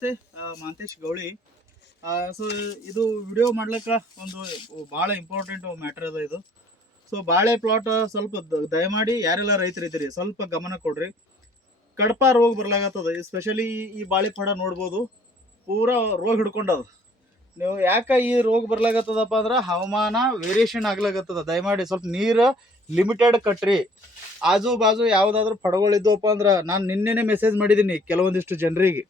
ಮತ್ತೆ ಮಾಂತೇಶ್ ಗೌಳಿ. ಸೊ ಇದು ವಿಡಿಯೋ ಮಾಡ್ಲಿಕ್ಕೆ ಒಂದು ಭಾಳ ಇಂಪಾರ್ಟೆಂಟ್ ಮ್ಯಾಟರ್ ಅದ ಇದು. ಸೊ ಬಾಳೆ ಪ್ಲಾಟ್ ಸ್ವಲ್ಪ ದಯಮಾಡಿ ಯಾರೆಲ್ಲ ರೈತರು ಇದ್ದೀರಿ ಸ್ವಲ್ಪ ಗಮನ ಕೊಡ್ರಿ. ಕಡಪ ರೋಗ ಬರ್ಲಾಗತ್ತದ. ಎಸ್ಪೆಷಲಿ ಈ ಬಾಳೆ ಪಡ ನೋಡ್ಬೋದು, ಪೂರಾ ರೋಗ ಹಿಡ್ಕೊಂಡದ. ನೀವು ಯಾಕೆ ಈ ರೋಗ ಬರ್ಲಾಗತ್ತದಪ್ಪ ಅಂದ್ರೆ ಹವಾಮಾನ ವೇರಿಯೇಷನ್ ಆಗ್ಲಾಗತ್ತದ. ದಯಮಾಡಿ ಸ್ವಲ್ಪ ನೀರು ಲಿಮಿಟೆಡ್ ಕಟ್ರಿ. ಆಜು ಬಾಜು ಯಾವುದಾದ್ರೂ ಪಡಗಳಿದ್ದವಪ್ಪ ಅಂದ್ರೆ ನಾನು ನಿನ್ನೆನೆ ಮೆಸೇಜ್ ಮಾಡಿದ್ದೀನಿ ಕೆಲವೊಂದಿಷ್ಟು ಜನರಿಗೆ.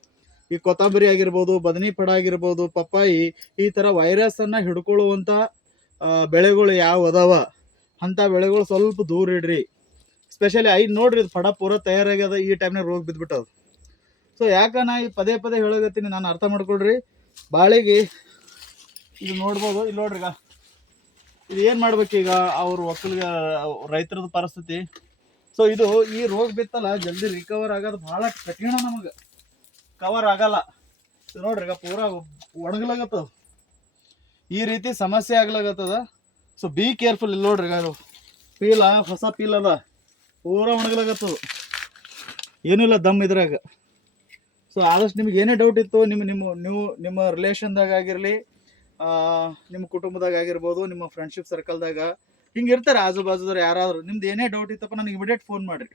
ಈ ಕೊತ್ತಂಬರಿ ಆಗಿರ್ಬೋದು, ಬದನಿ ಪಡ ಆಗಿರ್ಬೋದು, ಪಪ್ಪಾಯಿ, ಈ ಥರ ವೈರಸ್ಸನ್ನು ಹಿಡ್ಕೊಳ್ಳುವಂಥ ಬೆಳೆಗಳು ಯಾವ ಅದಾವ ಅಂಥ ಬೆಳೆಗಳು ಸ್ವಲ್ಪ ದೂರ ಇಡ್ರಿ. ಸ್ಪೆಷಲಿ ನೋಡ್ರಿ, ಇದು ಪಡ ಪೂರ ತಯಾರಾಗ್ಯದ, ಈ ಟೈಮ್ನಾಗ ರೋಗ ಬಿದ್ದುಬಿಟ್ಟದ. ಸೊ ಯಾಕೆ ನಾ ಈ ಪದೇ ಪದೇ ಹೇಳಕತ್ತೀನಿ, ನಾನು ಅರ್ಥ ಮಾಡ್ಕೊಳ್ರಿ. ಬಾಳೆಗೆ ಇದು ನೋಡ್ಬೋದು, ಇಲ್ಲಿ ನೋಡ್ರಿ. ಈಗ ಇದು ಏನು ಮಾಡ್ಬೇಕೀಗ ಅವ್ರ ಒಕ್ಕಲಿಗ ರೈತರದ ಪರಿಸ್ಥಿತಿ. ಸೊ ಇದು ಈ ರೋಗ ಬಿತ್ತಲ್ಲ, ಜಲ್ದಿ ರಿಕವರ್ ಆಗೋದು ಭಾಳ ಕಠಿಣ, ನಮಗೆ ಕವರ್ ಆಗಲ್ಲ. ನೋಡ್ರಿ, ಈಗ ಪೂರಾ ಒಣಗ್ಲಾಗತ್ತದ, ಈ ರೀತಿ ಸಮಸ್ಯೆ ಆಗ್ಲಾಗತ್ತದ. So be careful. ಇಲ್ಲಿ ನೋಡ್ರಿ, ಈಗ ಪೀಲ ಹೊಸ ಪೀಲ್ ಅದ, ಪೂರಾ ಒಣಗ್ಲಾಗತ್ತದ, ಏನಿಲ್ಲ ದಮ್ ಇದ್ರಾಗ. ಸೊ ಆದಷ್ಟು ನಿಮ್ಗೆ ಏನೇ ಡೌಟ್ ಇತ್ತು, ನಿಮ್ಮ ರಿಲೇಷನ್ದಾಗ ಆಗಿರಲಿ, ನಿಮ್ಮ ಕುಟುಂಬದಾಗ ಆಗಿರ್ಬೋದು, ನಿಮ್ಮ ಫ್ರೆಂಡ್ಶಿಪ್ ಸರ್ಕಲ್ದಾಗ ಹಿಂಗೆ ಇರ್ತಾರೆ ಆಜು ಬಾಜುದವ್ರು ಯಾರಾದರೂ, ನಿಮ್ದು ಏನೇ ಡೌಟ್ ಇತ್ತಪ್ಪ ನನಗೆ ಇಮಿಡಿಯೇಟ್ ಫೋನ್ ಮಾಡಿರಿ.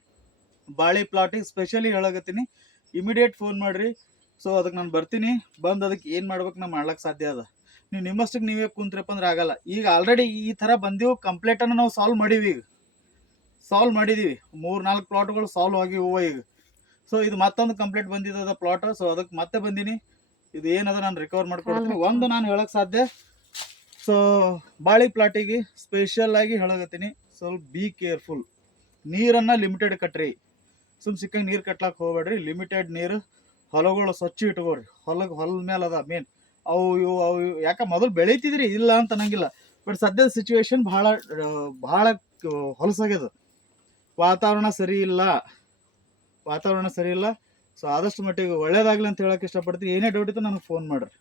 ಬಾಳೆ ಪ್ಲಾಟಿಗೆ ಸ್ಪೆಷಲಿ ಹೇಳಕತ್ತೀನಿ, ಇಮಿಡಿಯೇಟ್ ಫೋನ್ ಮಾಡಿರಿ. ಸೊ ಅದಕ್ಕೆ ನಾನು ಬರ್ತೀನಿ. ಬಂದು ಅದಕ್ಕೆ ಏನು ಮಾಡ್ಬೇಕು ನಾನು ಮಾಡ್ಲಿಕ್ಕೆ ಸಾಧ್ಯ ಅದ. ನೀವು ನಿಮ್ಮಷ್ಟಕ್ಕೆ ನೀವೇ ಕುಂತ್ರಪ್ಪ ಅಂದ್ರೆ ಆಗಲ್ಲ. ಈಗ ಆಲ್ರೆಡಿ ಈ ಥರ ಬಂದೀವಿ, ಕಂಪ್ಲೇಂಟನ್ನು ನಾವು ಸಾಲ್ವ್ ಮಾಡಿದ್ದೀವಿ. 3-4 ಪ್ಲಾಟ್ಗಳು ಸಾಲ್ವ್ ಆಗಿವೆ ಈಗ. ಸೊ ಇದು ಮತ್ತೊಂದು ಕಂಪ್ಲೇಂಟ್ ಬಂದಿದ್ದದ ಪ್ಲಾಟ್. ಸೊ ಅದಕ್ಕೆ ಮತ್ತೆ ಬಂದೀನಿ. ಇದು ಏನದ ನಾನು ರಿಕವರ್ ಮಾಡ್ಕೊಡ್ತೀನಿ. ಒಂದು ನಾನು ಹೇಳಕ್ಕೆ ಸಾಧ್ಯ, ಸೊ ಬಾಳೆ ಪ್ಲಾಟಿಗೆ ಸ್ಪೆಷಲ್ ಆಗಿ ಹೇಳಕತ್ತೀನಿ, ಸ್ವಲ್ಪ ಬಿ ಕೇರ್ಫುಲ್. ನೀರನ್ನು ಲಿಮಿಟೆಡ್ ಕಟ್ರಿ. ಸಿಕ್ಕಂಗೆ ನೀರು ಕಟ್ಲಾಕ್ ಹೋಗ್ಬೇಡ್ರಿ. ಲಿಮಿಟೆಡ್ ನೀರು. ಹೊಲಗಳು ಸ್ವಚ್ಛ ಇಟ್ಕೋರಿ. ಹೊಲದ ಮೇಲೆ ಅದ ಮೇನ್. ಅವು ಯಾಕೆ ಮೊದಲು ಬೆಳೀತಿದ್ರಿ, ಇಲ್ಲ ಅಂತ ಅನ್ನಂಗಿಲ್ಲ. ಬಟ್ ಸದ್ಯದ ಸಿಚುವೇಶನ್ ಭಾಳ ಹೊಲಸಾಗ್ಯದ. ವಾತಾವರಣ ಸರಿ ಇಲ್ಲ. ಸೊ ಆದಷ್ಟು ಮಟ್ಟಿಗೆ ಒಳ್ಳೇದಾಗಲಿ ಅಂತ ಹೇಳಕ್ಕೆ ಇಷ್ಟಪಡ್ತೀನಿ. ಏನೇ ಡೌಟ್ ಇತ್ತು ನನಗೆ ಫೋನ್ ಮಾಡಿರಿ.